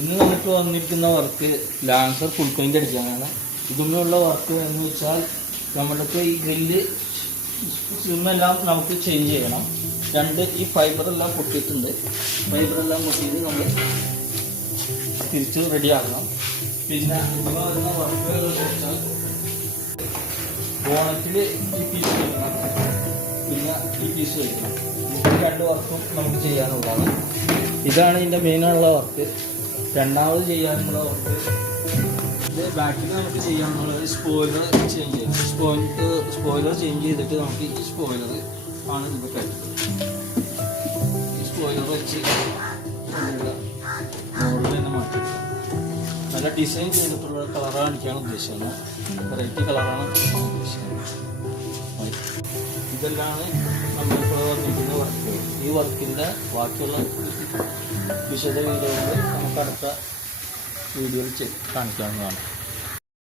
ഇന്ന് നമുക്ക് വന്നിരിക്കുന്ന വർക്ക് ലാൻസർ ഫുൾ പെയിൻ്റ് അടിക്കാനാണ്. ഇതിനുള്ള വർക്ക് എന്ന് വെച്ചാൽ നമ്മൾക്ക് ഈ ഗ്രില്ല് സ്വിമ്മെല്ലാം നമുക്ക് ചേഞ്ച് ചെയ്യണം. ഈ ഫൈബറെല്ലാം പൊട്ടിയിട്ടുണ്ട്. ഫൈബറെല്ലാം പൊട്ടിയിട്ട് നമ്മൾ തിരിച്ച് റെഡിയാക്കണം. പിന്നെ ഇവ വരുന്ന വർക്കുകൾ എന്ന് വെച്ചാൽ ബോണറ്റിൽ ഈ പീസ് വയ്ക്കണം, പിന്നെ ഈ പീസ് വയ്ക്കണം. ഈ 2 വർക്കും നമുക്ക് ചെയ്യാനുള്ളതാണ്. ഇതാണ് ഇതിൻ്റെ മെയിനുള്ള വർക്ക്. രണ്ടാമത് ചെയ്യാനുള്ള വർക്ക് ഇത് ബാക്കിൽ നമുക്ക് ചെയ്യാനുള്ളത് സ്പോയിലർ ചേഞ്ച് ചെയ്യണം. സ്പോയിലർ ചേഞ്ച് ചെയ്തിട്ട് നമുക്ക് ഈ സ്പോയിലർ ആണ് ഇതിൻ്റെ കഴിയുന്നത്. ഈ സ്പോയിലർ വെച്ച് മോഡൽ തന്നെ മാറ്റിയെടുക്കാം. നല്ല ഡിസൈൻ ചെയ്തിട്ടുള്ള കളറാണ് എനിക്കാണ് ഉദ്ദേശിക്കുന്നത്. വെറൈറ്റി കളറാണ് ഉദ്ദേശിക്കുന്നത്. ഇതെല്ലാം നമ്മളിപ്പോൾ വന്നിരിക്കുന്ന വർക്കുകൾ. ഈ വർക്കിൻ്റെ ബാക്കിയുള്ള വിശദ വീഡിയോകൾ നമുക്ക് അടുത്ത വീഡിയോയിൽ കാണിക്കാവുന്നതാണ്.